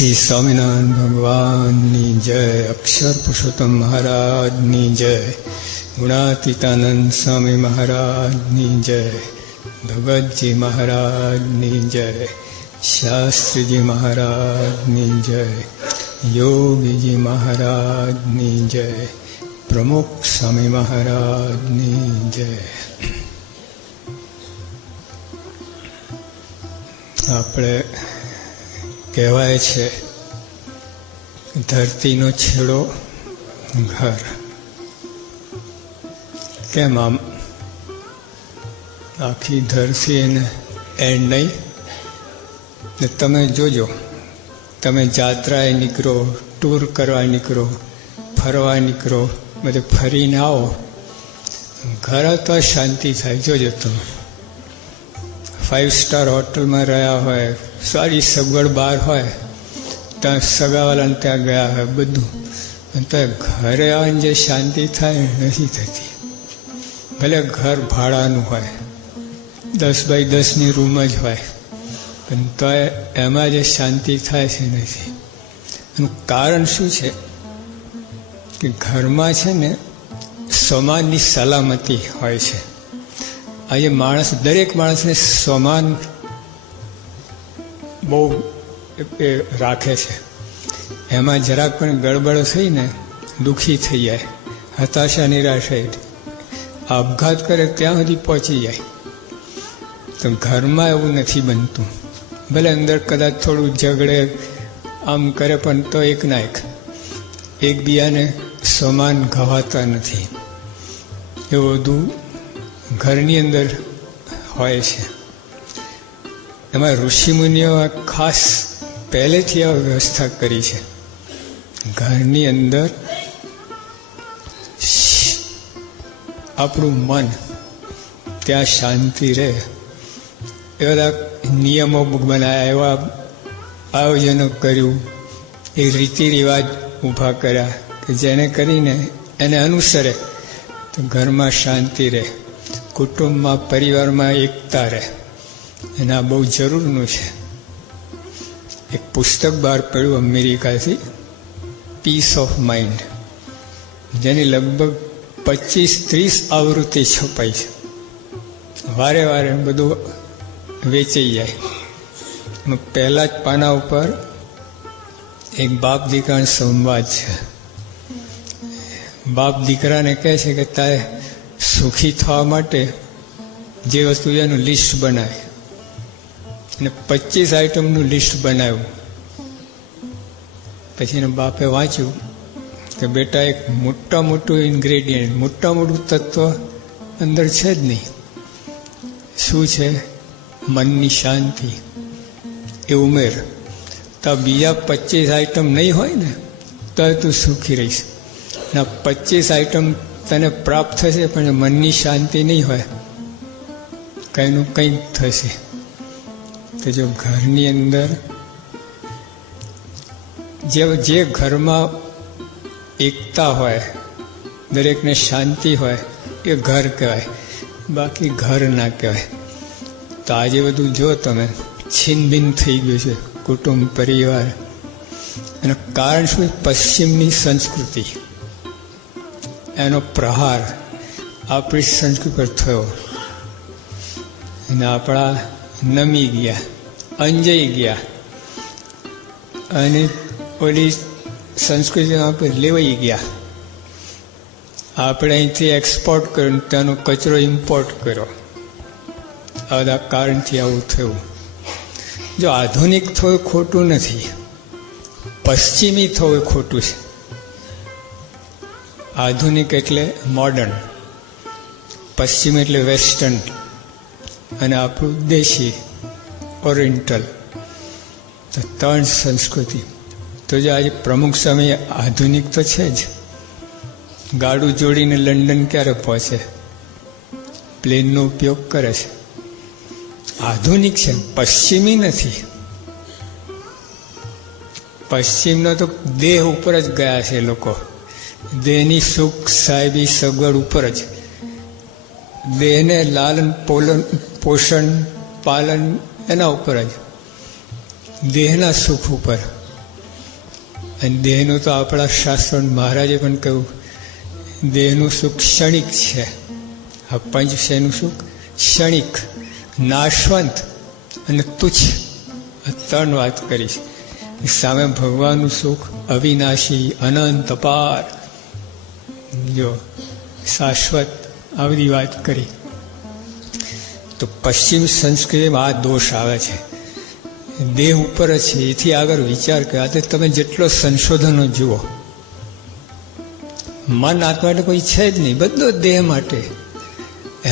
શ્રી સ્વામિનારાયણ ભગવાનની જય, અક્ષર પુરુષોત્તમ મહારાજની જય, ગુણાતીતાનંદ સ્વામી મહારાજની જય, ભગતજી મહારાજની જય, શાસ્ત્રીજી મહારાજની જય, યોગીજી મહારાજની જય, પ્રમુખ સ્વામી મહારાજની જય. આપણે કહેવાય છે ધરતીનો છેડો ઘર. કેમ આમ આખી ધરતી એને એન્ડ નહીં ને? તમે જોજો, તમે જાત્રાએ નીકળો, ટૂર કરવા નીકળો, ફરવા નીકળો, બધે ફરીને આવો, ઘર તો શાંતિ થાય. જોજો તમે 5 સ્ટાર હોટલમાં રહ્યા હોય, સારી સગવડ બહાર હોય, ત્યાં સગાવાલાને ત્યાં ગયા હોય, બધું, અને તો ઘરે આવીને જે શાંતિ થાય નથી થતી. ભલે ઘર ભાડાનું હોય, 10 બાય 10ની રૂમ જ હોય, પણ તો એમાં જે શાંતિ થાય છે નથી. એનું કારણ શું છે કે ઘરમાં છે ને સમાજની સલામતી હોય છે. આજે માણસ, દરેક માણસને સમાન બહુ રાખે છે. એમાં જરાક પણ ગડબડ થઈને દુઃખી થઈ જાય, હતાશા નિરાશા, આપઘાત કરે ત્યાં સુધી પહોંચી જાય. તો ઘરમાં એવું નથી બનતું. ભલે અંદર કદાચ થોડું ઝઘડે આમ કરે, પણ તો એક ના એકબીજાને સમાન ગવાતા નથી. એવું બધું ઘરની અંદર હોય છે. એમાં ઋષિમુનિઓ ખાસ પહેલેથી આ વ્યવસ્થા કરી છે. ઘરની અંદર આપણું મન ત્યાં શાંતિ રહે, એવા નિયમો બનાવ્યા, એવા આયોજનો કર્યું, એ રીતિ રિવાજ ઊભા કર્યા કે જેને કરીને એને અનુસરે તો ઘરમાં શાંતિ રહે, કુટુંબમાં, પરિવારમાં એકતા રહે. એને આ બહુ જરૂરનું છે. એક પુસ્તક બહાર પડ્યું અમેરિકાથી, પીસ ઓફ માઇન્ડ, જેની લગભગ 25-30 આવૃત્તિ છપાઈ છે. વારે વારે બધું વેચાઈ જાય. પહેલા જ પાના ઉપર એક બાપ દીકરાનો સંવાદ છે. બાપ દીકરાને કહે છે કે તારે સુખી થવા માટે જે વસ્તુ એનું લિસ્ટ બનાવે, અને 25 આઈટમનું લિસ્ટ બનાવ્યું. પછી એના બાપે વાંચ્યું કે બેટા, એક મોટું ઇન્ગ્રેડિયન્ટ, મોટું તત્વ અંદર છે જ નહીં. શું છે? મનની શાંતિ. એ ઉમેર તો બીજા 25 આઈટમ નહીં હોય ને તો તું સુખી રહીશ. ના, 25 આઈટમ તને પ્રાપ્ત થશે, પણ મનની શાંતિ નહીં હોય, કંઈનું કંઈક થશે. તો જો ઘરની અંદર જે ઘરમાં એકતા હોય, દરેકને શાંતિ હોય, એ ઘર કહેવાય, બાકી ઘર ના કહેવાય. તો આજે બધું જો તમે છીનભીન થઈ ગયું છે કુટુંબ, પરિવાર. એનું કારણ શું? પશ્ચિમની સંસ્કૃતિ, એનો પ્રહાર આપણી સંસ્કૃતિ પર થયો, અને આપણા નમી ગયા, અંજાઈ ગયા, અને ઓલી સંસ્કૃતિમાં આપણે લેવાઈ ગયા. આપણે અહીંથી એક્સપોર્ટ કર્યો, ત્યાંનો કચરો ઇમ્પોર્ટ કર્યો. આ બધા કારણથી આવું થયું. જો આધુનિક થવું ખોટું નથી, પશ્ચિમી થવું ખોટું છે. આધુનિક એટલે મોડર્ન, પશ્ચિમ એટલે વેસ્ટર્ન, અને આપણું દેશી ઓરિએન્ટલ. તો 3 સંસ્કૃતિ. તો જો આજે પ્રમુખ સ્વામી આધુનિક તો છે જ. ગાડું જોડીને લંડન ક્યારે પહોંચે? પ્લેનનો ઉપયોગ કરે છે. આધુનિક છે, પશ્ચિમી નથી. પશ્ચિમનો તો દેહ ઉપર જ ગયા છે લોકો. દેહની સુખ સાહેબી સગવડ ઉપર જ, દેહને લાલન પોષણ પાલન એના ઉપર જ, દેહના સુખ ઉપર. અને દેહનું તો આપણા શાસ્ત્રો મહારાજે પણ કહ્યું, દેહનું સુખ ક્ષણિક છે. આ પંચ વિષયનું સુખ ક્ષણિક, નાશવંત અને તુચ્છ, આ ત્રણ વાત કરી છે. સામે ભગવાનનું સુખ અવિનાશી, અનંત, અપાર, જો શાશ્વત, આ બધી વાત કરી. તો પશ્ચિમ સંસ્કૃતિમાં આ દોષ આવે છે, દેહ ઉપર જ છે. એથી આગળ વિચાર કર્યો. આજે તમે જેટલો સંશોધનો જુઓ, મન આત્મા એટલે કોઈ છે જ નહીં, બધો દેહ માટે.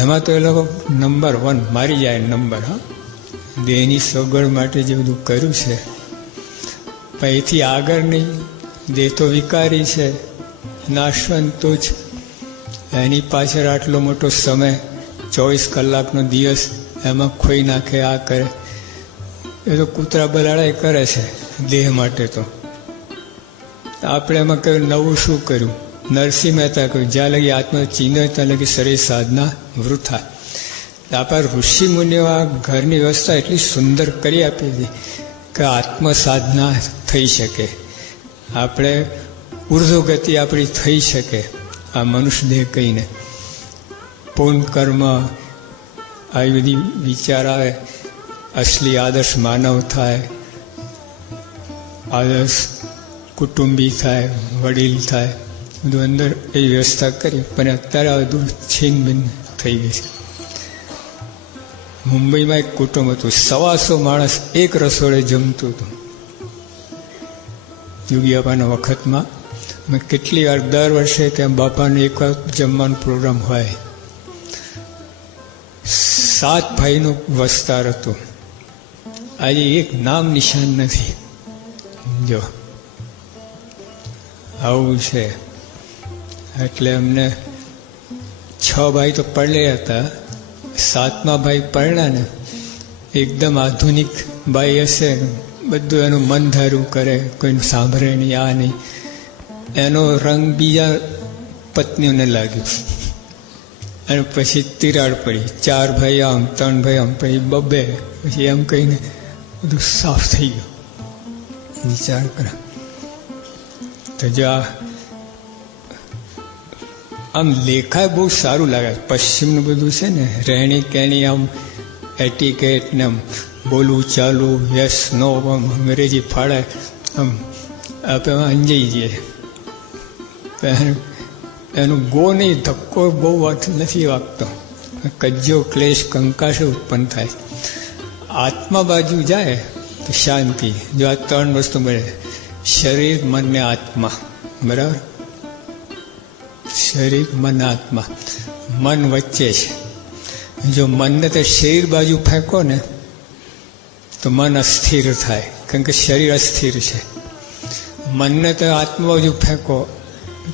એમાં તો એ લોકો નંબર 1 મારી જાય નંબર. હા, દેહની સગવડ માટે જે બધું કર્યું છે, પણ એથી આગળ નહીં. દેહ તો વિકારી છે, નાશવંત જ. એની પાછળ આટલો મોટો સમય, 24 કલાકનો દિવસ એમાં ખોઈ નાખે, આ કરે. એ તો કૂતરા બલાડા કરે છે દેહ માટે. તો આપણે એમાં કહ્યું નવું શું કર્યું? નરસિંહ મહેતા કહ્યું, જ્યાં લગી આત્મા ચીનો ત્યાં લગી શરીર સાધના વૃથા. આપણા ઋષિ મુનિઓ આ ઘરની વ્યવસ્થા એટલી સુંદર કરી આપી હતી કે આત્મ સાધના થઈ શકે, આપણે ઉર્ધ્વગતિ આપણી થઈ શકે. આ મનુષ્ય દેહ કહીને પૂર્ણ કર્મ, આવી બધી વિચાર આવે, અસલી આદર્શ માનવ થાય, આદર્શ કુટુંબી થાય, વડીલ થાય, બધું અંદર એ વ્યવસ્થા કરી. પણ અત્યારે આ બધું છીન બિન થઈ ગઈ છે. મુંબઈમાં એક કુટુંબ હતું, 125 માણસ એક રસોડે જમતું હતું. યોગી બાપાના વખતમાં મેં કેટલી વાર દર વર્ષે ત્યાં બાપાનો એક વાર જમવાનો પ્રોગ્રામ હોય. 7 ભાઈનો વસ્તાર હતો. આજે એક નામ નિશાન નથી. જો આવું છે. એટલે અમને 6 ભાઈ તો પડ્યા હતા. 7મા ભાઈ પરણા ને એકદમ આધુનિક ભાઈ હશે, બધું એનું મન ધારું કરે, કોઈને સાંભળે નહીં, આ નહીં. એનો રંગ બીજા પત્નીઓને લાગ્યો અને પછી તિરાડ પડી. 4 ભાઈ આમ, 3 ભાઈ આમ, પછી 2, પછી એમ કહીને બધું સાફ થઈ ગયું. વિચાર કરો. તો જો આમ લેખાય બહુ સારું લાગે. પશ્ચિમનું બધું છે ને, રહેણી કહેણી, આમ એટિકેટ ને આમ બોલવું ચાલવું, યસ નો, આમ અંગ્રેજી ફાળે, આમ આપણે અંજાઈ જઈએ. એનું ગો નહીં, ધક્કો બહુ નથી વાગતો. કજ્જો, ક્લેશ, કંકાશ ઉત્પન્ન થાય. આત્મા બાજુ જાય તો શાંતિ. જો આ 3 વસ્તુ મળે, શરીર, મન ને આત્મા. બરાબર? શરીર, મન, આત્મા. મન વચ્ચે છે. જો મનને તો શરીર બાજુ ફેંકો ને તો મન અસ્થિર થાય, કારણ કે શરીર અસ્થિર છે. મનને તો આત્મા બાજુ ફેંકો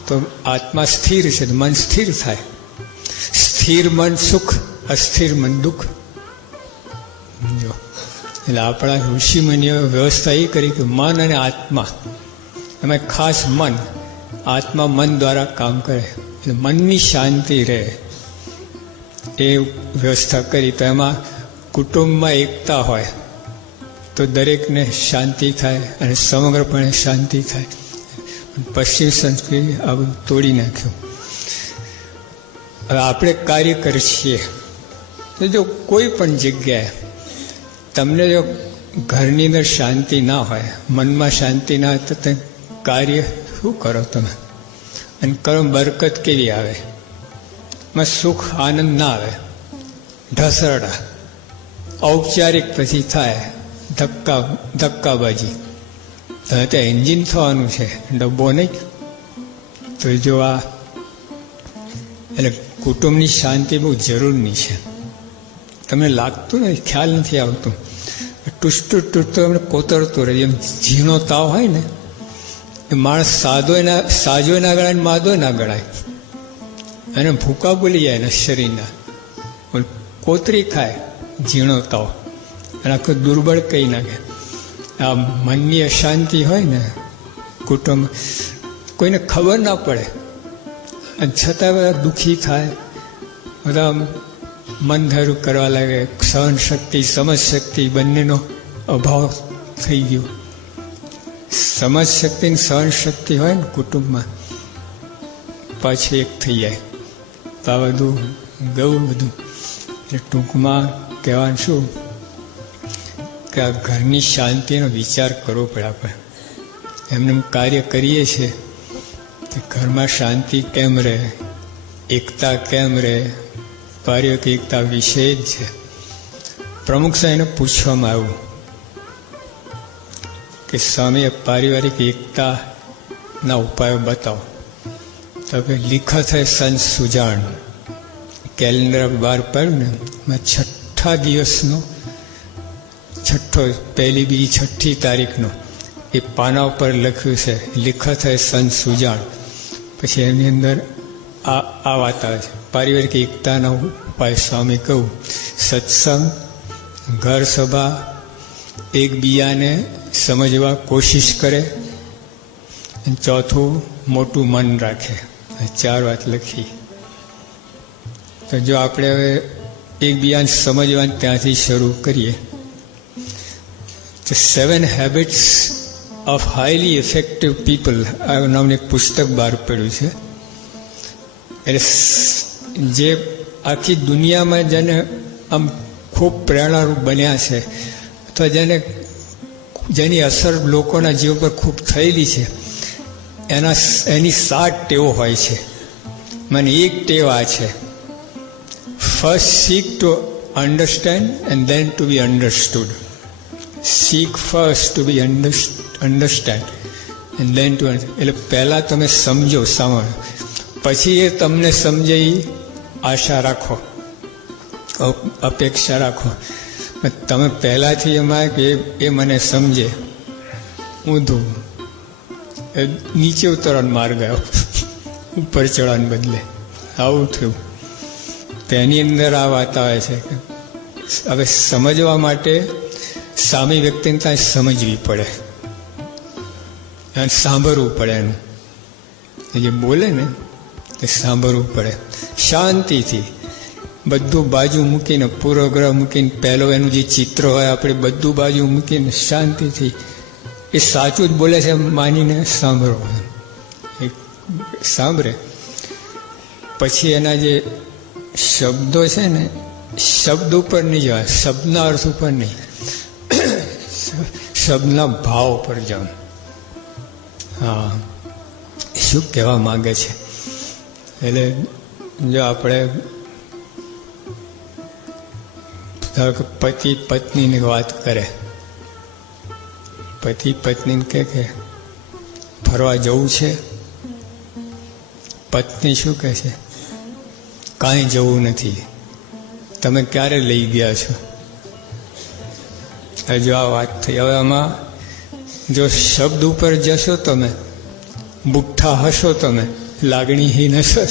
તો આત્મા સ્થિર છે, તો મન સ્થિર થાય. સ્થિર મન સુખ, અસ્થિર મન દુઃખ. જો એટલે આપણા ઋષિ મુનિઓ વ્યવસ્થા એ કરી કે મન અને આત્મા, એમાં ખાસ મન, આત્મા મન દ્વારા કામ કરે, એટલે મનની શાંતિ રહે, એ વ્યવસ્થા કરી. તો એમાં કુટુંબમાં એકતા હોય તો દરેકને શાંતિ થાય અને સમગ્રપણે શાંતિ થાય. પશ્ચિમ સંસ્કૃતિ આ બધું તોડી નાખ્યું. હવે આપણે કાર્ય કરીએ છીએ તો જો કોઈ પણ જગ્યાએ તમને જો ઘરની અંદર શાંતિ ના હોય, મનમાં શાંતિ ના હોય, તો તે કાર્ય શું કરો તમે? અને કરો બરકત કેવી આવે? એમાં સુખ આનંદ ના આવે. ઢસરડા ઔપચારિક પછી થાય, ધક્કાબાજી. હવે તો એન્જિન થવાનું છે, ડબ્બો નહીં. તો જો આ એટલે કુટુંબની શાંતિ બહુ જરૂરની છે. તમને લાગતું નથી, ખ્યાલ નથી આવતું. તૂટતો એમને કોતરતો રહે. એમ ઝીણો તાવ હોય ને, એ માણસ સાજો ના ગણાય, માદો ના ગણાય. અને ભૂકા બોલી જાય એના શરીરના, કોતરી ખાય ઝીણો તાવ, અને આખું દુર્બળ કહી નાખે. આ મનની અશાંતિ હોય ને કુટુંબ, કોઈને ખબર ના પડે અને છતાં બધા દુઃખી થાય, બધા મન ધારું કરવા લાગે. સહન શક્તિ, સમજ શક્તિ બંનેનો અભાવ થઈ ગયો. સમજ શક્તિ ને સહન શક્તિ હોય ને કુટુંબમાં, પાછી એક થઈ જાય. તો આ બધું ગયું બધું. એટલે ટૂંકમાં કહેવાનું શું કે આ ઘરની શાંતિનો વિચાર કરવો પડે. આપણે એમને કાર્ય કરીએ છીએ કે ઘરમાં શાંતિ કેમ રહે, એકતા કેમ રહે. પારિવારિક એકતા વિશે જ છે. પ્રમુખ સાહેબને પૂછવામાં આવ્યું કે સ્વામી પારિવારિક એકતાના ઉપાયો બતાવો. તો કે લિખત હૈ સંત સુજાણ, કેલેન્ડર બહાર પાડ્યું ને એમાં 6 દિવસનો 6 પહેલી બીજી 6ઠી તારીખનો એ પાના ઉપર લખ્યું છે લિખત હૈ સંત સુજાણ. પછી એની અંદર આ વાત આવે છે પારિવારિક એકતાના ઉપાય. સ્વામી કહું સત્સંગ, ઘર સભા, એકબીજાને સમજવા કોશિશ કરે, ચોથું મોટું મન રાખે. 4 વાત લખી. તો જો આપણે હવે એકબીજાને સમજવાનું ત્યાંથી શરૂ કરીએ તો 7 habits of highly effective people આ નામનું એક પુસ્તક બહાર પડ્યું છે. એટલે જે આખી દુનિયામાં જેને આમ ખૂબ પ્રેરણારૂપ બન્યા છે અથવા જેની અસર લોકોના જીવન પર ખૂબ થયેલી છે એની 7 ટેવો હોય છે. મને એક ટેવ આ છે, first seek to understand and then to be understood. Seek first to be understand and then to. એટલે પહેલાં તમે સમજો, સાંભળો, પછી એ તમને સમજે એ આશા રાખો, અપેક્ષા રાખો. તમે પહેલાંથી એમાં કે એ મને સમજે, ઊંધું નીચે ઉતરવાનો માર્ગ આવ્યો, ઉપર ચડવાને બદલે આવું થયું. તેની અંદર આ વાત આવે છે કે હવે સમજવા માટે સામી વ્યક્તિને ત્યાં સમજવી પડે અને સાંભળવું પડે. એનું જે બોલે ને એ સાંભળવું પડે શાંતિથી. બધું બાજુ મૂકીને, પૂર્વગ્રહ મૂકીને, પહેલો એનું જે ચિત્ર હોય આપણે બધું બાજુ મૂકીને શાંતિથી એ સાચું જ બોલે છે માનીને સાંભળો. એ સાંભળે પછી એના જે શબ્દો છે ને, શબ્દ ઉપર નહીં જવાય, શબ્દના અર્થ ઉપર નહીં, શબ્દના ભાવ પર જાઓ. હા, શું કહેવા માંગે છે. એટલે જો આપણે પતિ પત્નીની વાત કરે, પતિ પત્નીને કહે કે ફરવા જવું છે, પત્ની શું કહે છે, કાંઈ જવું નથી, તમે ક્યારે લઈ ગયા છો. જો આ વાત થઈ. હવે આમાં જો શબ્દ ઉપર જશો તમે, બુઠ્ઠા હશો તમે, લાગણીહીન હશો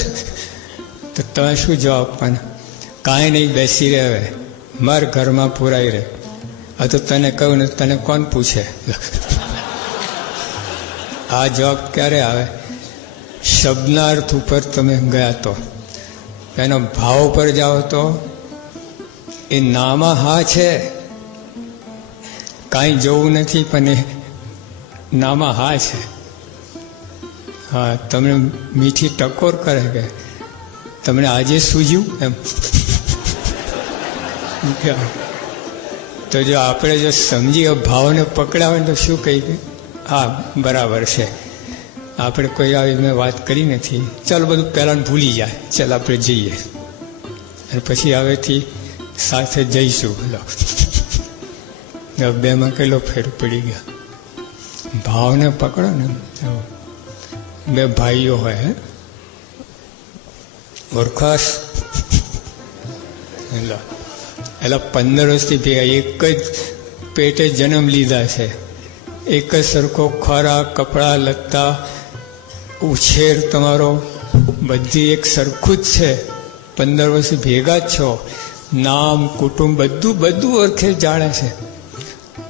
તો તમે શું જવાબ આપવાના? કાંઈ નહીં, બેસી રહે, હવે માર ઘરમાં પુરાઈ રહે. આ તો તને કહું ને તને કોણ પૂછે. આ જવાબ ક્યારે આવે? શબ્દના અર્થ ઉપર તમે ગયા તો. એનો ભાવ પર જાઓ તો એ નામાં હા છે, કાંઈ જવું નથી પણ એ નામાં હા છે. હા, તમને મીઠી ટકોર કરે કે તમને આજે સૂઝ્યું એમ. તો જો આપણે જો સમજી ભાવને પકડાવે તો શું કહી, હા બરાબર છે, આપણે કોઈ આવી મેં વાત કરી નથી, ચાલો બધું પહેલાં ભૂલી જાય, ચાલ આપણે જઈએ અને પછી હવેથી સાથે જઈશું. બેમાં કેટલો ફેર પડી ગયા. ભાવને પકડો ને. બે ભાઈઓ હોય, ઓળખાશ, એટલે 15 વર્ષથી ભેગા, એક જ પેટે જન્મ લીધા છે, એક જ સરખો ખોરાક, કપડાં, લત્તા, ઉછેર તમારો બધી એક સરખું જ છે. 15 વર્ષથી ભેગા જ છો, નામ, કુટુંબ બધું ઓળખે જાણે છે.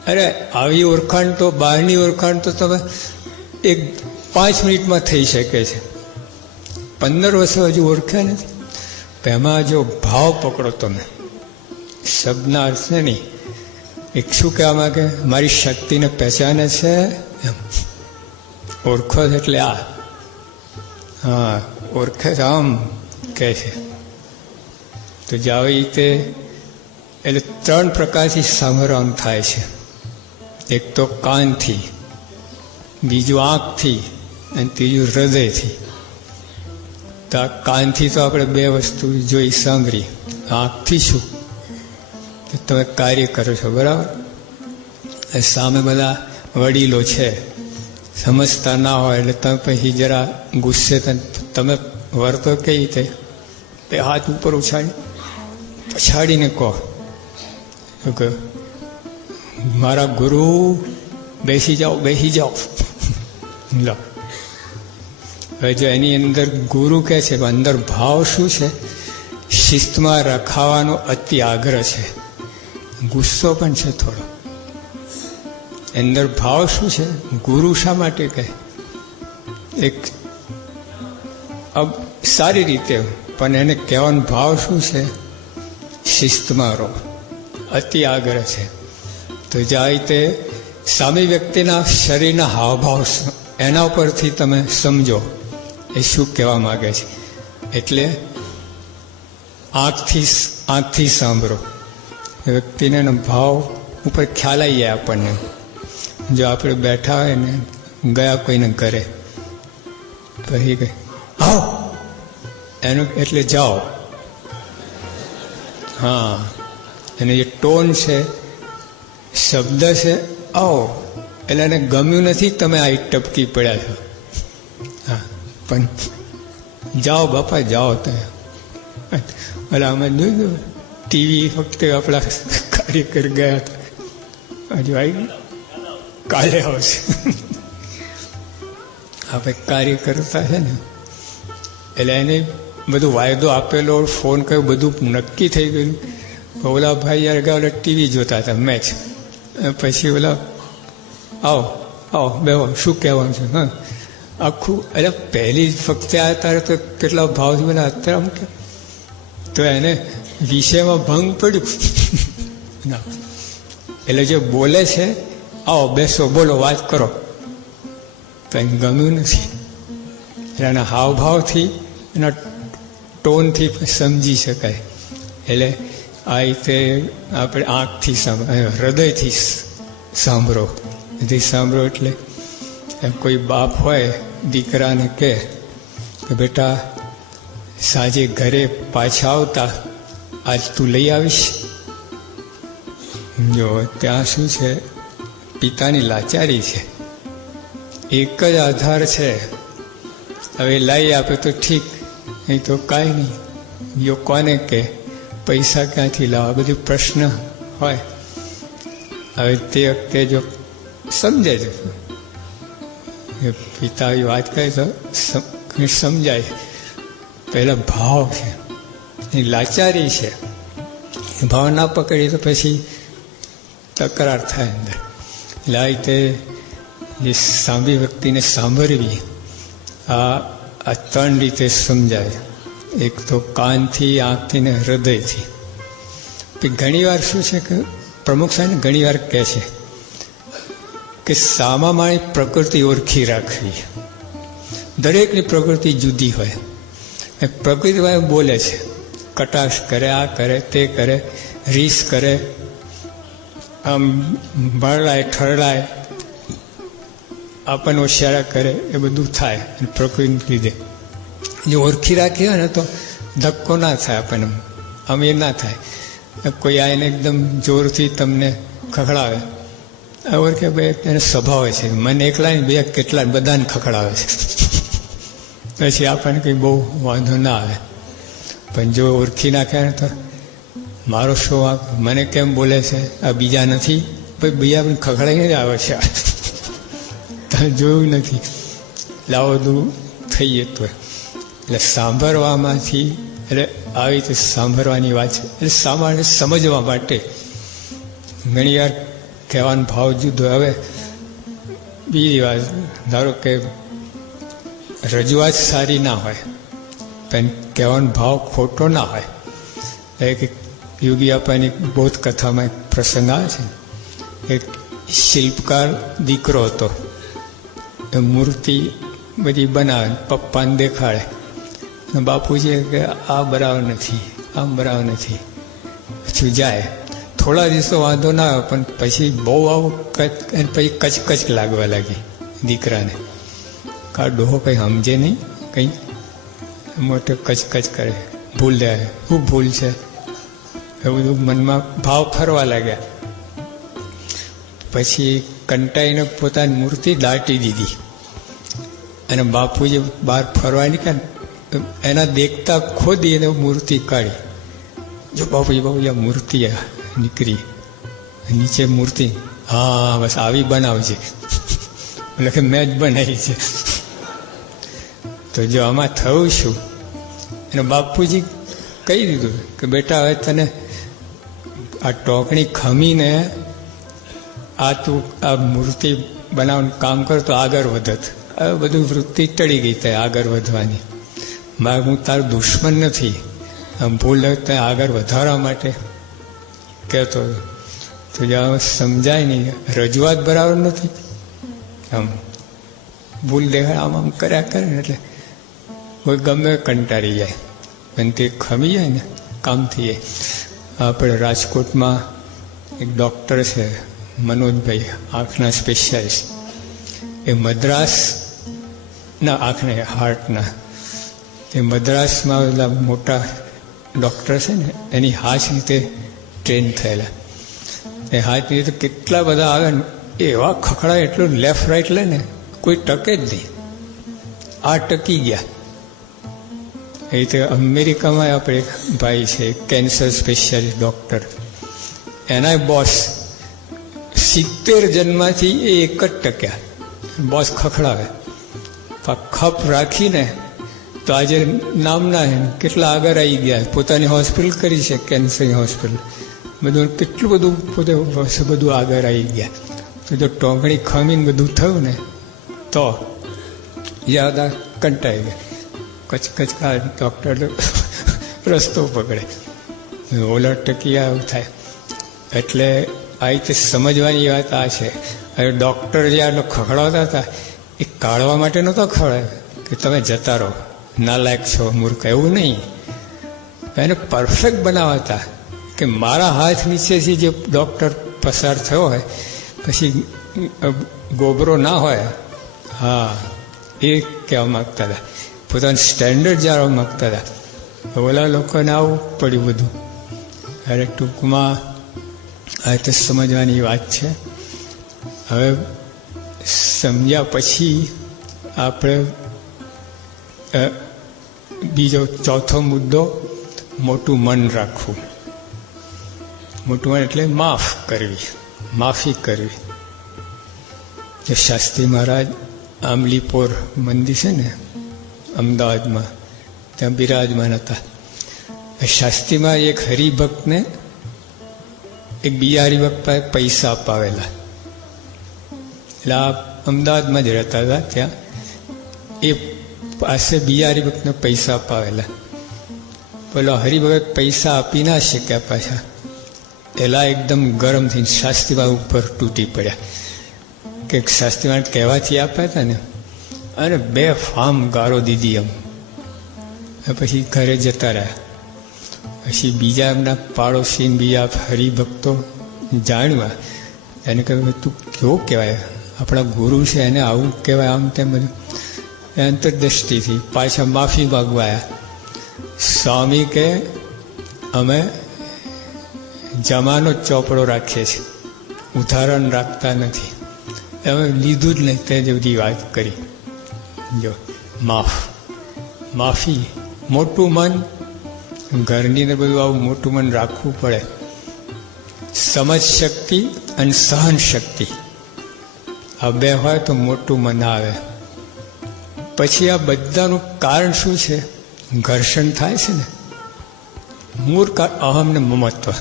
અરે આવી ઓળખાણ તો, બહારની ઓળખાણ તો તમે 5 મિનિટમાં થઈ શકે છે. 15 વર્ષે હજુ ઓળખ્યા નથી. એમાં જો ભાવ પકડો તમે, શબ્દના અર્થને નહીં. એક શું કહેવા માંગે, મારી શક્તિને પહેચાને છે એમ. ઓળખો છે એટલે આ, હા ઓળખે છે આમ કહે છે. તો જે આવી રીતે એટલે 3 પ્રકારથી સાંભળવાનું થાય છે. એક તો કાનથી, બીજું આંખથી અને ત્રીજું હૃદયથી. તો આ કાનથી તો આપણે 2 વસ્તુ જોઈ સાંભળી. આંખથી શું? તો તમે કાર્ય કરો છો બરાબર. સામે બધા વડીલો છે, સમજતા ના હોય એટલે તમે પછી જરા ગુસ્સે તમે વર્તો કઈ રીતે? હાથ ઉપર પછાડીને કહો કે મારા ગુરુ બેસી જાઓ બેસી જાઓ. લો, હવે જો એની અંદર ગુરુ કહે છે, અંદર ભાવ શું છે? શિસ્તમાં રખાવાનો અતિ આગ્રહ છે, ગુસ્સો પણ છે થોડો. અંદર ભાવ શું છે? ગુરુ શા માટે કહે? એક સારી રીતે, પણ એને કહેવાનો ભાવ શું છે? શિસ્તમાં રહો, અતિ આગ્રહ છે. તો જે આ રીતે સામી વ્યક્તિના શરીરના હાવભાવ એના ઉપરથી તમે સમજો એ શું કહેવા માગે છે. એટલે આંખથી સાંભળો, વ્યક્તિને ભાવ ઉપર ખ્યાલ આવી જાય આપણને. જો આપણે બેઠા હોય ને ગયા કોઈને ઘરે, પછી ગઈ આવો એનું એટલે જાઓ. હા, અને જે ટોન છે, શબ્દ છે આવો, એટલે એને ગમ્યું નથી તમે આ ટપકી પડ્યા છો. હા, પણ જાઓ બાપા જાઓ. તમે એટલે અમે જોયું ટીવી વખતે આપણા કાર્યકર ગયા હતા, હજુ આવી કાલે આવશે. આપણે કાર્ય કરતા છે ને એટલે એને બધું વાયદો આપેલો, ફોન કર્યો, બધું નક્કી થઈ ગયું. ઓલા ભાઈ યાર ગયા ઓલા ટીવી જોતા હતા મેચ. પછી ઓલા આવો આવો બેહો, શું કહેવાનું છે? હા, આખું એટલે પહેલી વખતે આવ્યા ત્યારે તો કેટલા ભાવથી બધા અત્યારે આમ કે તો એને વિષયમાં ભંગ પડ્યું ના. એટલે જે બોલે છે આવો બેસો બોલો વાત કરો, તો એને ગમ્યું નથી. એટલે એના હાવભાવથી એના ટોનથી સમજી શકાય. એટલે આ રીતે આપણે આંખથી હૃદયથી સાંભળો. એથી સાંભળો એટલે કોઈ બાપ હોય દીકરાને કહે કે બેટા સાંજે ઘરે પાછા આવતા આજ તું લઈ આવીશ. જો ત્યાં શું છે, પિતાની લાચારી છે, એક જ આધાર છે. હવે લઈ આપે તો ઠીક, નહીં તો કાંઈ નહીં. જો કોને કે પૈસા ક્યાંથી લાવવા, બધું પ્રશ્ન હોય. હવે તે વખતે જો સમજે છે પિતા વાત કરે તો સમજાય. પહેલાં ભાવ છે, એ લાચારી છે, ભાવ ના પકડીએ તો પછી તકરાર થાય અંદર. એટલે આ રીતે જે સાંભળી વ્યક્તિને સાંભળવી આ 3 રીતે સમજાય. એક તો કાનથી, આંખથી ને હૃદયથી. ઘણી વાર શું છે કે પ્રમુખ સાહેબ ઘણી વાર કહે છે કે સામા મારી પ્રકૃતિ ઓળખી રાખવી. દરેકની પ્રકૃતિ જુદી હોય. પ્રકૃતિમાં બોલે છે, કટાક્ષ કરે, આ કરે, તે કરે, રીસ કરે, આમ ભરડાય ઠરડાય, આપણને હોશિયારા કરે, એ બધું થાય પ્રકૃતિને લીધે. જો ઓળખી રાખી હોય ને તો ધક્કો ના થાય આપણને, આમ એ ના થાય. કોઈ આને એકદમ જોરથી તમને ખખડાવે, ઓળખે ભાઈ એને સ્વભાવ છે, મને એકલા ને બે કેટલા બધાને ખખડાવે છે, પછી આપણને કંઈ બહુ વાંધો ના આવે. પણ જો ઓળખી નાખે ને તો મારો શું વાંક, મને કેમ બોલે છે, આ બીજા નથી, ભાઈ બીજા પણ ખખડાઈને જ આવે છે, તમે જોયું નથી. એટલે આવું બધું થઈ જતું હોય. એટલે સાંભળવામાંથી, એટલે આવી રીતે સાંભળવાની વાત છે. એટલે સામાન્ય સમજવા માટે ઘણી વાર કહેવાનો ભાવ જુદો. હવે બીજી વાત, ધારો કે રજૂઆત સારી ના હોય પણ કહેવાનો ભાવ ખોટો ના હોય. એક યોગી આપવાની બૌદ્ધ કથામાં એક પ્રસંગ આવે છે. એક શિલ્પકાર દીકરો હતો, એ મૂર્તિ બધી બનાવે, પપ્પાને દેખાડે. બાપુજી કે આ બરાબર નથી, આમ બરાબર નથી. પછી જાય, થોડા દિવસો વાંધો ના આવે, પણ પછી બહુ આવું પછી કચકચ લાગવા લાગી દીકરાને. કા ડોહો કંઈ સમજે નહીં, કંઈ મોટો કચકચ કરે, ભૂલ જાય, શું ભૂલ છે, એ બધું મનમાં ભાવ ફરવા લાગ્યા. પછી કંટાઈને પોતાની મૂર્તિ દાટી દીધી અને બાપુજી બહાર ફરવા નીકળ્યા, એના દેખતા ખોદી એને મૂર્તિ કાઢી. જો બાપુજી આ મૂર્તિ નીકળી, નીચે મૂર્તિ, હા બસ આવી બનાવજે, એટલે કે મેં જ બનાવી છે. તો જો આમાં થયું શું, અને બાપુજી કહી દીધું કે બેટા હવે તને આ ટોકણી ખમીને આ તું આ મૂર્તિ બનાવવાનું કામ કર તો આગળ વધત. હવે બધું વૃત્તિ ટળી ગઈ ત્યાં આગળ વધવાની. હું તારો દુશ્મન નથી, આમ ભૂલ ત્યાં આગળ વધારવા માટે કહેતો. તો જ્યાં સમજાય નહીં, રજૂઆત બરાબર નથી, આમ ભૂલ દેખાય, આમ કર્યા કરે ને એટલે કોઈ ગમે કંટાળી જાય, પણ તે ખમી જાય ને કામ થઈ જાય. આપણે રાજકોટમાં એક ડૉક્ટર છે મનોજભાઈ, આંખના સ્પેશિયાલિસ્ટ. એ મદ્રાસના આંખને હાર્ટના, એ મદ્રાસમાં પેલા મોટા ડૉક્ટર છે ને એની હાથ રીતે ટ્રેન થયેલા. એ હાથ રીતે કેટલા બધા આવે ને એવા ખખડાય, એટલું લેફ્ટ રાઈટ લે ને કોઈ ટકે જ નહીં. આ ટકી ગયા. એ રીતે અમેરિકામાં આપણે એક ભાઈ છે કેન્સર સ્પેશિયાલિસ્ટ ડૉક્ટર, એના બોસ 70 જન્મમાંથી એ એક જ ટક્યા. બોસ ખખડાવે, ખપ રાખીને તો આજે નામના કેટલા આગળ આવી ગયા, પોતાની હોસ્પિટલ કરી છે, કેન્સરની હોસ્પિટલ, બધું કેટલું બધું પોતે બધું આગળ આવી ગયા. તો જો ટોંકણી ખમીને બધું થયું ને તો યાદ કંટાઈ ગયા, કચકચ કા ડૉક્ટર રસ્તો પકડે, ઓલા ટકીયા એવું થાય. એટલે આ રીતે સમજવાની વાત આ છે. હવે ડૉક્ટર જ્યાં ખખડાવતા હતા એ કાઢવા માટે નહોતો ખવડાવે કે તમે જતા રહો, નાલાયક છો, મૂર્ખ, એવું નહીં. એને પરફેક્ટ બનાવતા કે મારા હાથ નીચેથી જે ડૉક્ટર પસાર થયો હોય પછી ગોબરો ના હોય, હા એ કહેવા માગતા હતા, પોતાનું સ્ટેન્ડર્ડ જાળવવા માગતા હતા. ઓલા લોકોને આવું પડ્યું બધું. અરે ટૂંકમાં આ તો સમજવાની વાત છે. હવે સમજ્યા પછી આપણે બીજો ચોથો મુદ્દો, મોટું મન રાખવું. મોટું મન એટલે માફ કરવી, માફી કરવી. જે શાસ્ત્રી મહારાજ આમલીપોર મંદિર છે ને અમદાવાદમાં, ત્યાં બિરાજમાન હતા. શાસ્ત્રીમાં એક હરિભક્તને એક બીજા હરિભક્ત પાસે પૈસા અપાવેલા. એટલે આ અમદાવાદમાં જ રહેતા હતા, ત્યાં એ પાસે બીજા હરિભક્તને પૈસા અપાવેલા. પેલો હરિભગત પૈસા આપી ના શક્યા પાછા, એલા એકદમ ગરમ થઈને શાસ્ત્રીમાં ઉપર તૂટી પડ્યા કે શાસ્ત્રીમાં કહેવાથી આપ્યા હતા ને, અને 2 ફામ ગાળો દીધી એમ. પછી ઘરે જતા રહ્યા. પછી બીજા એમના પાડોશી બીજા હરિભક્તો જાણવા, એને કહ્યું તું કેવો કહેવાય, આપણા ગુરુ છે એને આવું કહેવાય, આમ તેમ બધું. અંતરદ્રષ્ટિથી પાછા માફી માગવાયા. સ્વામી કે અમે જમાનો ચોપડો રાખીએ છીએ, ઉદાહરણ રાખતા નથી, અમે લીધું જ નહીં. તે જ બધી વાત કરી. જો માફી, મોટું મન, ઘરની અંદર બધું આવું મોટું મન રાખવું પડે. સમજ શક્તિ અને સહન શક્તિ આ 2 હોય તો મોટું મન આવે. પછી આ બધાનું કારણ શું છે? ઘર્ષણ થાય છે ને, મૂળ અહમ ને મમત્વ,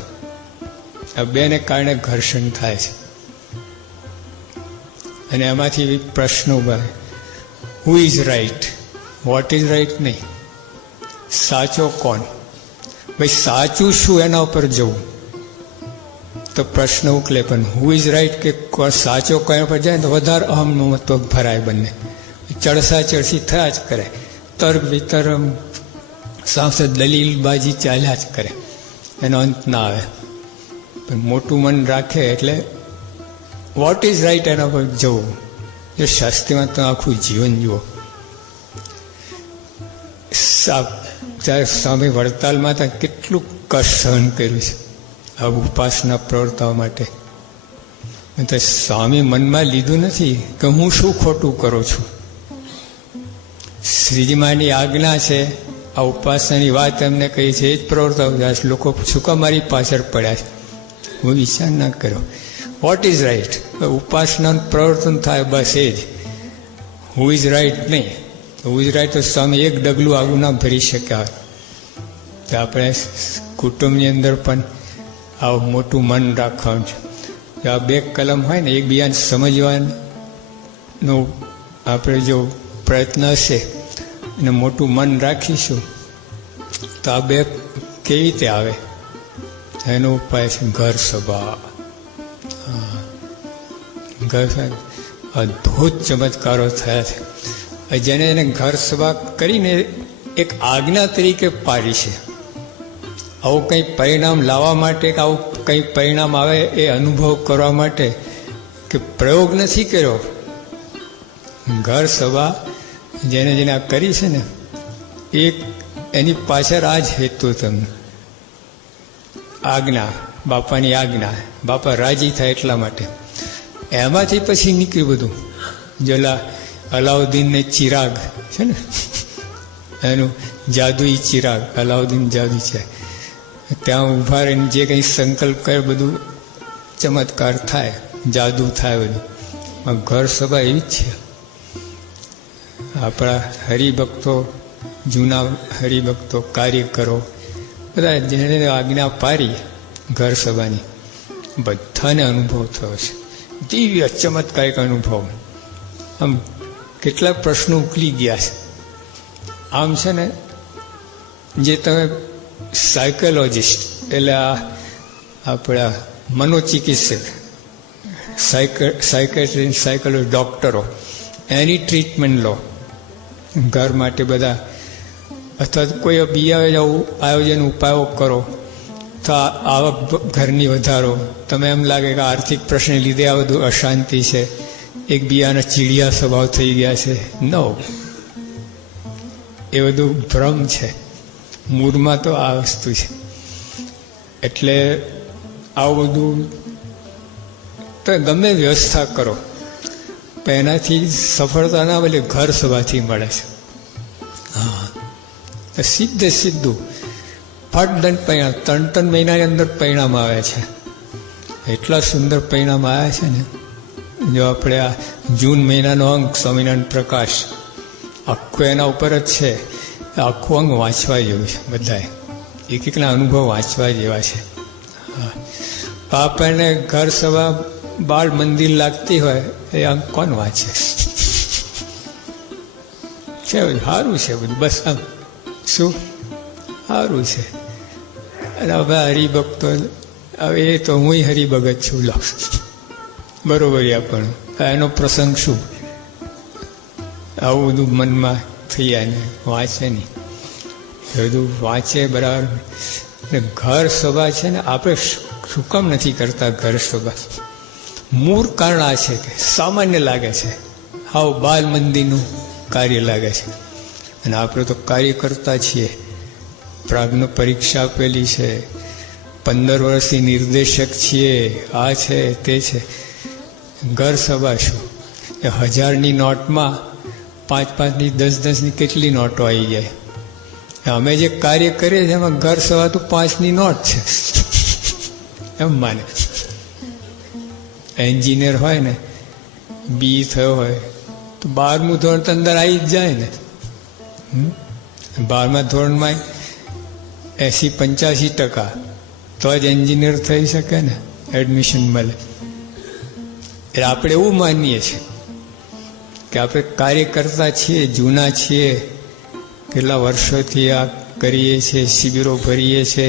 આ 2ને કારણે ઘર્ષણ થાય છે. અને એમાંથી પ્રશ્નો ઉભા, who is right, what is right નહીં, સાચો કોણ? ભાઈ સાચું શું એના ઉપર જવું, તો પ્રશ્ન ઉકલે. પણ હુ ઇઝ રાઈટ કે સાચો કયા પર જાય તો વધારે અહમનું મહત્વ ભરાય. બંને ચડસા ચડસી થયા જ કરે, તર્ક વિતર્ક સાંસદ દલીલબાજી ચાલ્યા જ કરે, એનો અંત ના આવે. પણ મોટું મન રાખે એટલે વોટ ઇઝ રાઈટ એના પર જવું. જો શાસ્ત્રીમાં તો આખું જીવન જુઓ. ત્યારે સ્વામી વડતાલમાં ત્યાં કેટલું કષ્ટ સહન કર્યું છે આ ઉપાસના પ્રવર્તાવા માટે. તો સ્વામી મનમાં લીધું નથી કે હું શું ખોટું કરું છું. શ્રીજીમાની આજ્ઞા છે, આ ઉપાસનાની વાત એમને કહી છે, એ જ પ્રવર્તાવ. લોકો શું કામ મારી પાછળ પડ્યા છે, હું વિચાર ના કર્યો. વોટ ઇઝ રાઈટ, ઉપાસનાનું પ્રવર્તન થાય, બસ એ જ. હુ ઇઝ રાઈટ નહીં. હુ ઇઝ રાઈટ તો સ્વામી એક ડગલું આગું ના ભરી શક્યા. તો આપણે કુટુંબની અંદર પણ આવું મોટું મન રાખવાનું છે. આ બે કલમ હોય ને, એકબીજાને સમજવાનો આપણે જો પ્રયત્ન હશે અને મોટું મન રાખીશું તો આ બે કેવી રીતે આવે? એનો ઉપાય છે ઘર સભા. ઘર અદ્ભુત ચમત્કારો થયા છે. જેને એને ઘર સભા કરીને એક આજ્ઞા તરીકે પાડી છે. આવું કંઈ પરિણામ લાવવા માટે કે આવું કંઈ પરિણામ આવે એ અનુભવ કરવા માટે કે પ્રયોગ નથી કર્યો. ઘર સભા જેને જેને આ કરી છે ને, એક એની પાછળ આ જ હેતુ. તમને આજ્ઞા, બાપાની આજ્ઞા, બાપા રાજી થાય એટલા માટે. એમાંથી પછી નીકળ્યું બધું. જેલા અલાઉદ્દીનને ચિરાગ છે ને, એનું જાદુઈ ચિરાગ, અલાઉદ્દીન જાદુ છે. ત્યાં ઊભા રહીને જે કંઈ સંકલ્પ કરે બધું ચમત્કાર થાય, જાદુ થાય બધું. ઘર સભા એવી જ છે. આપણા હરિભક્તો, જૂના હરિભક્તો, કાર્યકરો બધા જેને આજ્ઞા પાડી ઘર સભાની, બધાને અનુભવ થયો છે. દિવ્ય ચમત્કારિક અનુભવ. આમ કેટલાક પ્રશ્નો ઉકલી ગયા છે. આમ છે ને, જે તમે સાયકોલોજિસ્ટ એટલે આપણા મનોચિકિત્સક, સાયકેટ્રી, સાયકોલોજી ડૉક્ટરો, એની ટ્રીટમેન્ટ લો ઘર માટે બધા, અથવા કોઈ બીજા આયોજન ઉપાયો કરો તો આવક ઘરની વધારો. તમે એમ લાગે કે આર્થિક પ્રશ્ને લીધે આ બધું અશાંતિ છે, એકબીજાના ચીડિયા સ્વભાવ થઈ ગયા છે. નો, એ બધું ભ્રમ છે. મૂળમાં તો આ વસ્તુ છે. એટલે આવું બધું તો ગમે વ્યવસ્થા કરો પણ એનાથી સફળતા ના મળે, ઘર સભાથી મળે છે. હા, સીધું ફટદંડ પરિણામ. 3 મહિનાની અંદર પરિણામ આવે છે. એટલા સુંદર પરિણામ આવ્યા છે ને. જો આપણે આ જૂન મહિનાનો અંક સ્વામિનારાયણ પ્રકાશ આખું એના ઉપર જ છે. આખું અંગ વાંચવા જેવું છે. બધાએ એક એકના અનુભવ વાંચવા જેવા છે. હા, આપણને ઘર સભા બાળ મંદિર લાગતી હોય એ અંક કોણ વાંચે? છે સારું છે બધું, બસ આમ શું સારું છે. અને હવે હરિભક્તો, હવે એ તો હું હરિભગત છું. લો બરોબર, પણ એનો પ્રસંગ શું? આવું બધું મનમાં થઈ જાય ને, વાંચે નહીં. બધું વાંચે બરાબર. ઘર સભા છે ને, આપણે શું કામ નથી કરતા ઘર સભા? મૂળ કારણ આ છે કે સામાન્ય લાગે છે, હાવ બાલ મંદિરનું કાર્ય લાગે છે. અને આપણે તો કાર્ય કરતા છીએ. પ્રાગનો પરીક્ષા આપેલી છે, 15 વર્ષથી નિર્દેશક છીએ, આ છે તે છે. ઘર સભા શું? એ 1000ની નોટમાં 5-5ની 10-10ની કેટલી નોટો આવી જાય. અમે જે કાર્ય કરીએ છીએ એમાં ઘર સભા તો 5ની નોટ છે એમ માને. એન્જિનિયર હોય ને, બી થયો હોય તો 12મું ધોરણ તો અંદર આવી જ જાય ને. 12મા ધોરણમાં 80-85% તો જ એન્જિનિયર થઈ શકે ને, એડમિશન મળે. એટલે આપણે એવું માનીએ છીએ કે આપણે કાર્ય કરતા છીએ, જૂના છીએ, કેટલા વર્ષોથી આ કરીએ છીએ, શિબિરો ભરીએ છીએ,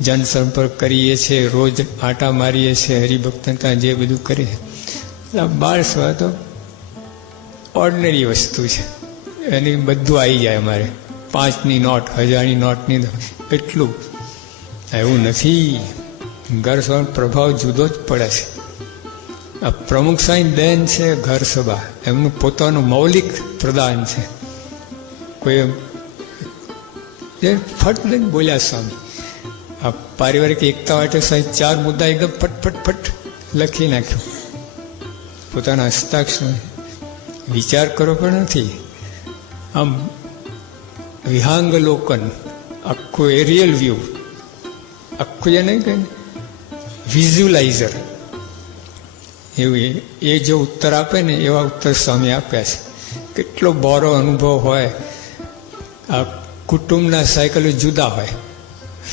જનસંપર્ક કરીએ છીએ, રોજ આંટા મારીએ છીએ, હરિભક્તતા જે બધું કરીએ, એટલે બાળ સભા તો ઓર્ડિનરી વસ્તુ છે. એની બધું આવી જાય અમારે. 5ની નોટ, 1000ની નોટની એટલું. એવું નથી. ઘર સભાનો પ્રભાવ જુદો જ પડે છે. આ પ્રમુખ સ્વામી દેન છે ઘર સભા, એમનું પોતાનું મૌલિક પ્રદાન છે. કોઈ ફટ લઈને બોલ્યા સ્વામી, આ પારિવારિક એકતા માટે સાહેબ 4 મુદ્દા એકદમ ફટ લખી નાખ્યો પોતાના હસ્તાક્ષર. વિચાર કરો પણ નથી. આમ વિહાંગલોકન, આખું એરિયલ વ્યૂ, આખું એને કે વિઝ્યુલાઇઝર એવું. એ જે ઉત્તર આપે ને એવા ઉત્તર સ્વામી આપ્યા છે. કેટલો બોરો અનુભવ હોય. આ કુટુંબના સાયકલો જુદા હોય,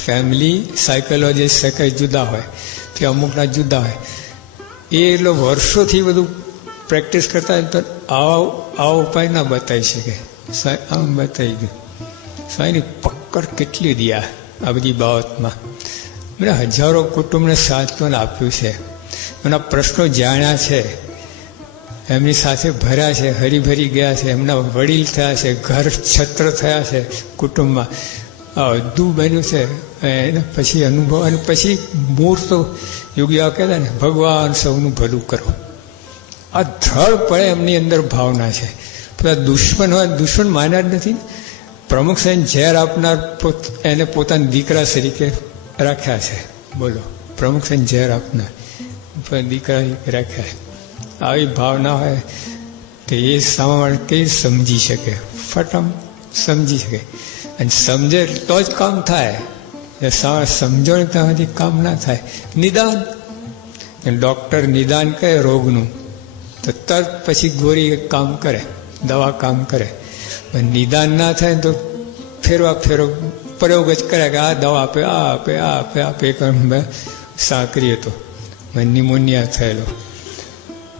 ફેમિલી સાયકોલોજી સાયકલ જુદા હોય, તે અમુકના જુદા હોય. એ એટલો વર્ષોથી બધું પ્રેક્ટિસ કરતા હોય તો આવા ઉપાય ના બતાવી શકે. આમ બતાવી ગયું. સ્વામીની પકડ કેટલી દિયા આ બધી બાબતમાં. મને હજારો કુટુંબને સાંત્વન આપ્યું છે, એમના પ્રશ્નો જાણ્યા છે, એમની સાથે ભર્યા છે, હરીભરી ગયા છે, એમના વડીલ થયા છે, ઘર છત્ર થયા છે કુટુંબમાં. આ બધું બન્યું છે. એને પછી અનુભવ, અને પછી મૂળ તો યોગીઓ કહેતા ને, ભગવાન સૌનું ભલું કરો. આ ધડ પડે એમની અંદર ભાવના છે. બધા દુશ્મન હોય, દુશ્મન માન્યા જ નથી. પ્રમુખ સાહેબ ઝેર આપનાર એને પોતાના દીકરા તરીકે રાખ્યા છે. બોલો, પ્રમુખ સાહેબ ઝેર આપનાર દીકરા રાખ્યા છે. આવી ભાવના હોય તો એ સામાન્ય કઈ સમજી શકે, ફટમ સમજી શકે. અને સમજે તો જ કામ થાય. સમજો ને ત્યાંથી કામ ના થાય. નિદાન, ડૉક્ટર નિદાન કહે રોગનું તો તરત પછી ગોળી કામ કરે, દવા કામ કરે. નિદાન ના થાય તો ફેરો પ્રયોગ જ કરે કે આ દવા આપે, આ આપે, આ આપે, આપે. સાંકરી હતો, નિમોનિયા થયેલો,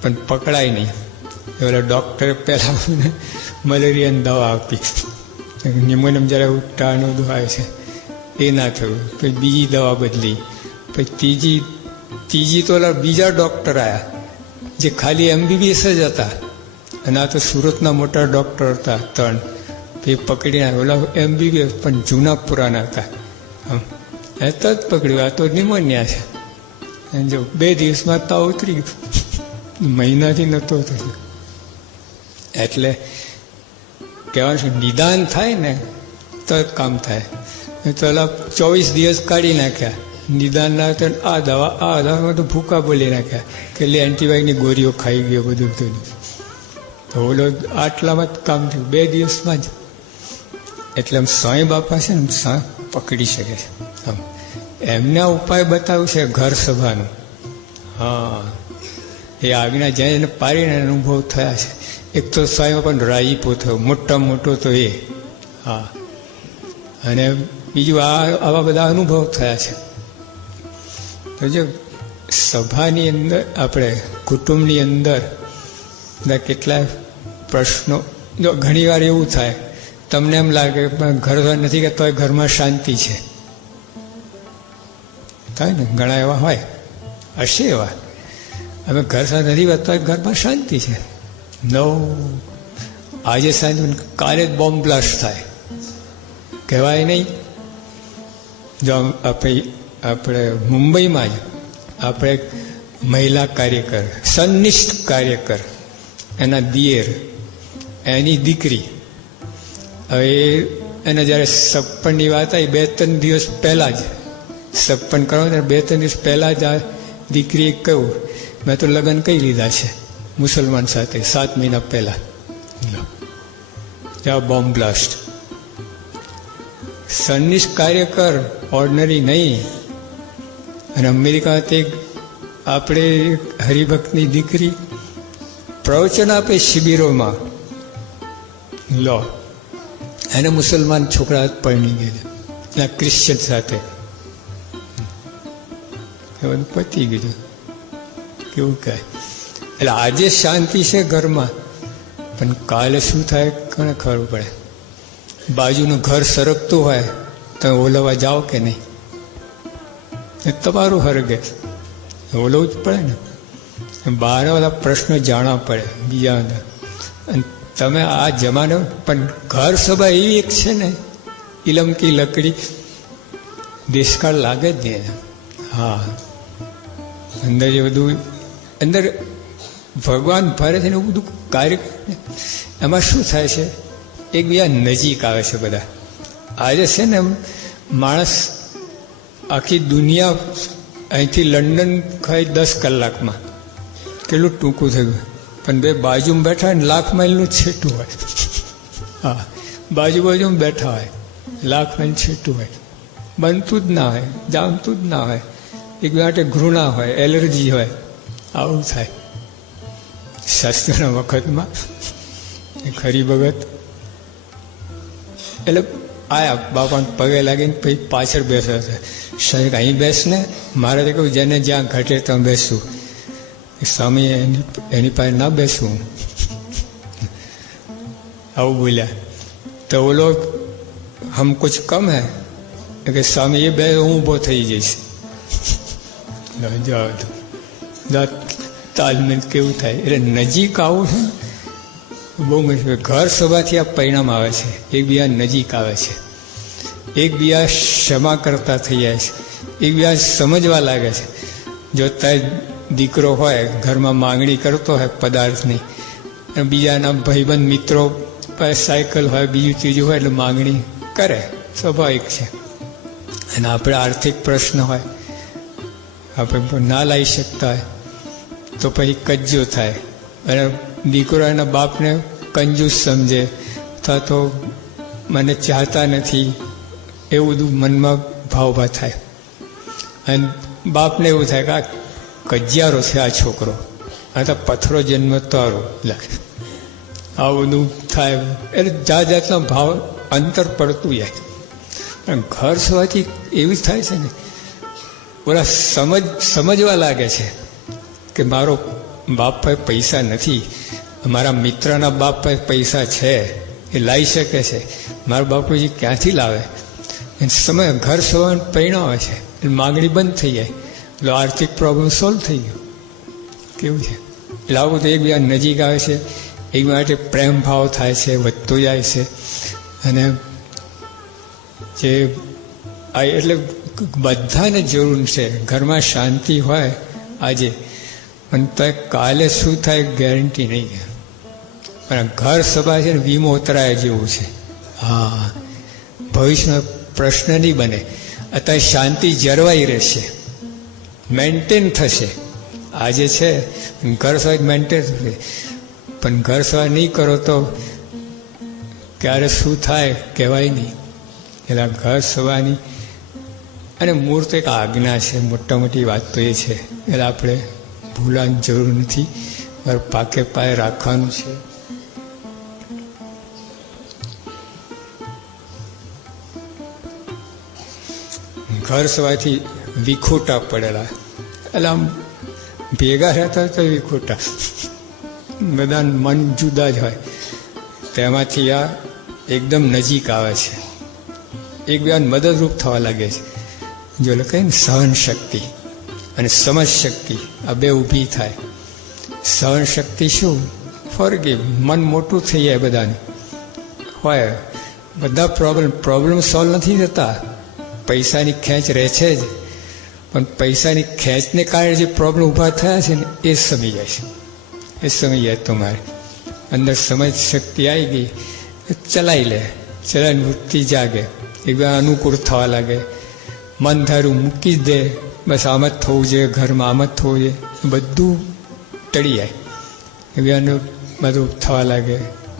પણ પકડાય નહીં. એટલે ડૉક્ટરે પહેલાં મલેરિયાની દવા આપી. નિમોનિયમ જ્યારે ઉટાણું દુખાય છે એ ના થયું. પછી બીજી દવા બદલી. પછી ત્રીજી તો બીજા ડૉક્ટર આવ્યા જે ખાલી MBBS જ હતા, અને આ તો સુરતના મોટા ડૉક્ટર હતા 3. એ પકડીને ઓલા MBBS પણ જૂના પુરાના હતા. એ તો જ પકડ્યું, આ તો નિમોનિયા છે. જો 2 દિવસમાં તાવ ઉતરી ગયું, મહિનાથી નહોતો થયો. એટલે કહેવાનું છે, નિદાન થાય ને તો કામ થાય. તો 24 દિવસ કાઢી નાખ્યા. નિદાન ના તો આ દવામાં તો ભૂકા બોલી નાખ્યા કે લે એન્ટીબાયોટિકની ગોળીઓ ખાઈ ગયો બધું. તો ઓલો આટલામાં જ કામ થયું 2 દિવસમાં જ. એટલે આમ સ્વામી બાપા છે ને પકડી શકે છે. આમ એમના ઉપાય બતાવ્યું છે ઘર સભાનું. હા, એ આજ્ઞા જ્યાં એને પાડીને અનુભવ થયા છે. એક તો સ્વામી પણ રાજીપો થયો, મોટા મોટો તો એ. હા, અને બીજું આવા બધા અનુભવ થયા છે. તો જો સભાની અંદર, આપણે કુટુંબની અંદર કેટલાય પ્રશ્નો, જો ઘણી વાર એવું થાય તમને એમ લાગે ઘર નથી કે તોય ઘરમાં શાંતિ છે. થાય ને, ઘણા એવા હોય, હશે એવા. અમે ઘર સાથે નથી વધતા, ઘરમાં શાંતિ છે. આજે સાંજે કાલે જ બોમ્બ બ્લાસ્ટ થાય, કહેવાય નહીં. જો આપણે મુંબઈમાં જ આપણે મહિલા કાર્યકર, સંનિષ્ઠ કાર્યકર, એના દિયર, એની દીકરી, હવે એને જ્યારે 56ની વાત આવી 2-3 દિવસ પહેલાં જ 56 કરવા, 2-3 દિવસ પહેલાં જ આ દીકરીએ કહ્યું મેં તો લગ્ન કરી લીધા છે મુસલમાન સાથે 7 મહિના પહેલાં. ત્યાં બોમ્બ બ્લાસ્ટ. સંનિષ્ઠ કાર્યકર, ઓર્ડિનરી નહીં. અને અમેરિકાથી આપણે હરિભક્તની દીકરી પ્રવચન આપે શિબિરોમાં, લો એને મુસલમાન છોકરા પરણી ગયા, ક્રિશ્ચન સાથે પતી ગયું. કેવું કહે. એટલે આજે શાંતિ છે ઘરમાં, પણ કાલે શું થાય કોને ખબર પડે. બાજુનું ઘર સરકતું હોય તો ઓલવા જાઓ કે નહીં? એ તમારું હરગે ઓલું જ પડે ને, બહાર ઓલા પ્રશ્નો જાણવા પડે બીજા અંદર. અને તમે આ જમાનો પણ ઘર સભા એવી એક છે ને, ઇલમ કી લકડી, દેશકાળ લાગે જ નહીં. હા, અંદર એ બધું અંદર ભગવાન ફરે છે ને એવું બધું કાર્ય. એમાં શું થાય છે, એકબીજા નજીક આવે છે બધા. આજે છે ને માણસ આખી દુનિયા અહીંથી લંડન ખાય 10 કલાકમાં, કેટલું ટૂંકું થયું. પણ બે બાજુમાં બેઠા હોય ને 1,00,000 માઇલનું છેટું હોય. હા, બાજુમાં બેઠા હોય 1,00,000 માઇલ છેટું હોય, બનતું જ ના હોય, જામતું જ ના હોય. એક માટે ઘૃણા હોય, એલર્જી હોય, આવું થાય. શાસ્ત્રના વખતમાં ખરી ભગત એટલે આયા બાપાને પગે લાગીને પછી પાછળ બેસે છે. સાહેબ અહીં બેસ ને, મારે તો કહ્યું જેને જ્યાં ઘટે ત્યાં બેસવું, સામે એની પાસે ના બેસવું. આવું બોલ્યા તો ઓલો હમ કુછ કમ હે કે સામે એ બે હું ઊભો થઈ જઈશ. જાઓ તાલમેલ કેવું થાય. એટલે નજીક આવું છે બહુ મુશ્કેલ. ઘર સભાથી આ પરિણામ આવે છે, એકબીજા નજીક આવે છે, એકબીજા ક્ષમા કરતા થઈ જાય છે, એકબીજા સમજવા લાગે છે. જો તાર દીકરો હોય ઘરમાં માંગણી કરતો હોય પદાર્થની, અને બીજાના ભાઈબંધ મિત્રો પાસે સાયકલ હોય, બીજું ત્રીજું હોય, એટલે માંગણી કરે, સ્વાભાવિક છે. અને આપણે આર્થિક પ્રશ્ન હોય, આપણે ના લાવી શકતા હોય તો પછી કજ્જો થાય. અને દીકરો એના બાપને કંજૂસ સમજે, અથવા તો મને ચાહતા નથી, એવું બધું મનમાં ભાવભાવ થાય. અને બાપને એવું થાય કે આ કજિયારો છે આ છોકરો, આ તો પથરો જન્મ તારો. આવું બધું થાય. એટલે જાત જાતનો ભાવ અંતર પડતું જાય. પણ ઘર સવાથી એવી જ થાય છે ને, ઓલા સમજવા લાગે છે કે મારો બાપ પાસે પૈસા નથી, મારા મિત્રના બાપ પાસે પૈસા છે, એ લાવી શકે છે, મારા બાપુજી ક્યાંથી લાવે. સમય ઘર સવાનું પરિણામ આવે છે, માગણી બંધ થઈ જાય, એટલે આર્થિક પ્રોબ્લેમ સોલ્વ થઈ ગયો. કેવું છે એટલે આવું તો એકબીજા નજીક આવે છે, એક માટે પ્રેમ ભાવ થાય છે, વધતો જાય છે. અને જે એટલે બધાને જરૂર છે. ઘરમાં શાંતિ હોય આજે, પણ તો કાલે શું થાય ગેરંટી નહીં. પણ ઘર સભા છે ને વિમોતરાય જેવું છે. હા, ભવિષ્યમાં પ્રશ્ન નહીં બને. અત્યારે શાંતિ જળવાઈ રહેશે, મેન્ટેન થશે. આજે છે ઘર સભા મેન્ટેન થશે, પણ ઘર સભા નહીં કરો તો ક્યારે શું થાય કહેવાય નહીં. એટલે ઘર સભાની અને મૂળ તો એક આજ્ઞા છે. મોટા મોટી વાત તો એ છે, એટલે આપણે ભૂલવાની જરૂર નથી, પાકે પાયે રાખવાનું છે. ઘર સવાથી વિખોટા પડેલા, એટલે આમ ભેગા રહેતા તો વિખોટા, બધા મન જુદા જ હોય. તેમાંથી આ એકદમ નજીક આવે છે, એકબીજાને મદદરૂપ થવા લાગે છે. જો લખાય ને સહન શક્તિ અને સમજ શક્તિ, આ બે ઊભી થાય. સહન શક્તિ શું? ફોરગીવ, મન મોટું થઈ જાય બધાને હોય. બધા પ્રોબ્લેમ સોલ્વ નથી થતા, પૈસાની ખેંચ રહે છે જ, પણ પૈસાની ખેંચને કારણે જે પ્રોબ્લેમ ઊભા થયા છે ને એ સમજી જાય છે. એ સમજી જાય તમારે અંદર સમજ શક્તિ આવી ગઈ, ચલાવી લે, ચલાવીને વૃત્તિ જાગે, એકદમ અનુકૂળ થવા લાગે. મન ધારું મૂકી જ દે, બસ આમ જ થવું જોઈએ, ઘરમાં આમ જ થવું જોઈએ, બધું ટળી જાય. એકબીજાનું બધું થવા લાગે,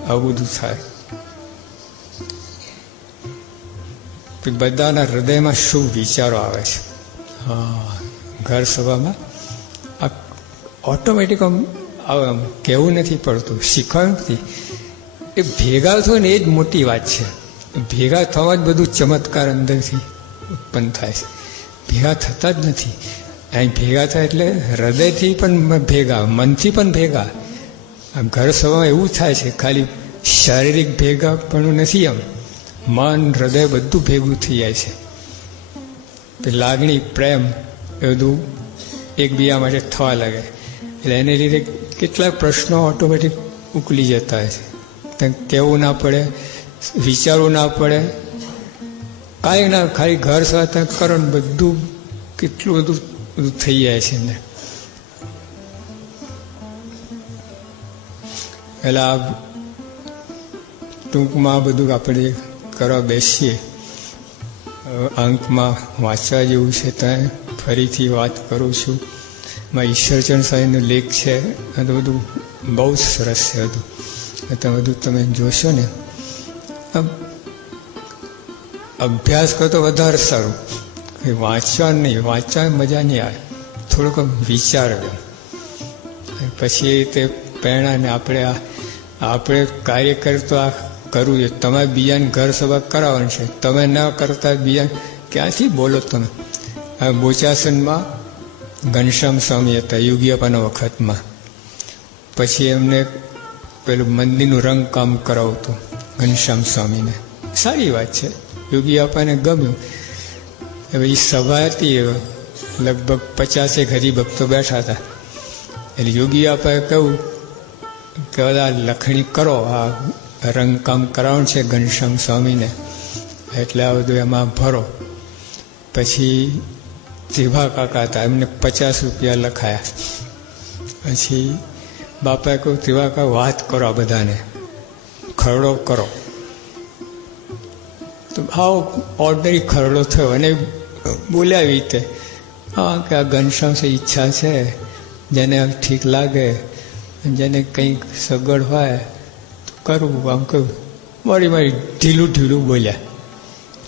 આવું બધું થાય. બધાના હૃદયમાં શું વિચારો આવે છે. હા, ઘર સભામાં આ ઓટોમેટિક આમ કહેવું નથી પડતું, શીખવાનું નથી. એ ભેગા થયો ને એ જ મોટી વાત છે. ભેગા થવા જ બધું ચમત્કાર અંદરથી ઉત્પન્ન થાય છે. ભેગા થતા જ નથી. અહીં ભેગા થાય એટલે હૃદયથી પણ ભેગા, મનથી પણ ભેગા. આ ઘર સભામાં એવું થાય છે, ખાલી શારીરિક ભેગા પણ નથી, આમ મન હૃદય બધું ભેગું થઈ જાય છે. લાગણી, પ્રેમ એ બધું એકબીજા માટે થવા લાગે. એટલે એને લીધે કેટલાક પ્રશ્નો ઓટોમેટિક ઉકલી જતા હોય છે. ત્યાં કહેવું ના પડે, વિચારવું ના પડે, કાંઈ ના, ખાલી ઘર સાથે કરો ને બધું કેટલું બધું થઈ જાય છે એમને. એટલે આ ટૂંકમાં બધું આપણે કરવા બેસીએ. અંકમાં વાંચવા જેવું છે, ત્યાં ફરીથી વાત કરું છું. માં ઈશ્વરચંદ સાહેબનો લેખ છે, આ તો બધું બહુ જ સરસ છે બધું. તો બધું તમે જોશો ને, અભ્યાસ કરો તો વધારે સારું. વાંચવા નહીં, વાંચવા મજા નહીં આવે, થોડુંક વિચાર પછી તે પ્રેરણાને આપણે કાર્ય કરીએ તો આ કરવું જોઈએ. તમારે બીજાને ઘર સભા કરાવવાનું છે, તમે ન કરતા બીજા ક્યાંથી બોલો તમે? આ બોચાસનમાં ઘનશ્યામ સ્વામી હતા યોગીઅપ્પાના વખતમાં. પછી એમને પેલું મંદિરનું રંગકામ કરાવતું ઘનશ્યામ સ્વામીને. સારી વાત છે, યોગીઅપ્પાને ગમ્યું. હવે એ સભા હતી, લગભગ 50 હરિભક્તો બેઠા હતા. એટલે યોગીઅપ્પાએ કહ્યું કે બધા લખણી કરો, આ રંગકામ કરાવવાનું છે ઘનશ્યામ સ્વામીને, એટલે આ બધું એમાં ભરો. પછી ત્રિભા કાકા હતા, એમને 50 રૂપિયા લખાયા. પછી બાપાએ કહ્યું ત્રિભા કાકા વાત કરો, આ બધાને ખરડો કરો. તો આવો ઓર્ડનરી ખરડો થયો અને બોલ્યા એવી રીતે, હા કે આ ઘનશ્યામ છે, ઈચ્છા છે, જેને ઠીક લાગે, જેને કંઈક સગવડ હોય તો કરવું. આમ કહ્યું મારી ઢીલું બોલ્યા.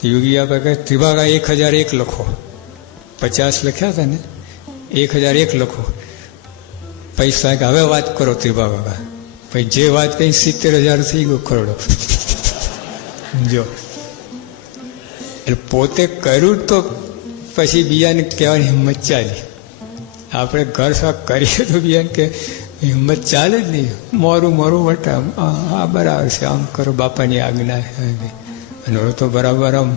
યોગીઅપ્પા કહે ત્રિભાગા 1001 લખો. 50 લખ્યા હતા ને, 1001 લખો. પૈસા કે હવે વાત કરો ત્રિભાગા. પછી જે વાત કહી 70,000 થઈ ગયો ખરડો. જો એટલે પોતે કર્યું તો પછી બીજાને કહેવાની હિંમત ચાલી. આપણે ઘર સાફ કરીએ તો બીજાને કે હિંમત ચાલે જ નહીં. મોરું વટા, હા બરાબર છે, આમ કરો, બાપાની આજ્ઞા. અને હવે તો બરાબર આમ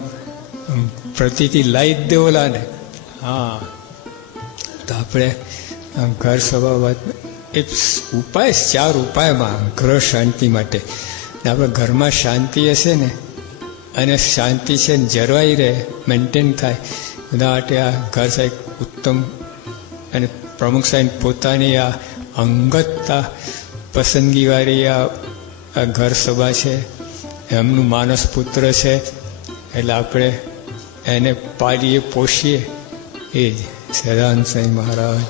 પ્રતિથી લાવી જ દેવલા ને. હા, તો આપણે ઘર સભા એક ઉપાય, 4 ઉપાયમાં ગ્રહ શાંતિ માટે. આપણે ઘરમાં શાંતિ હશે ને, અને શાંતિ છે જળવાઈ રહે, મેન્ટેન થાય, બધા માટે આ ઘર સાહેબ ઉત્તમ. અને પ્રમુખ સાહેબ પોતાની આ અંગતતા પસંદગીવાળી આ ઘર સભા છે, એમનું માનસ પુત્ર છે, એટલે આપણે એને પાલીએ પોષીએ. એ જ સદાનંદ સાંઈ મહારાજ.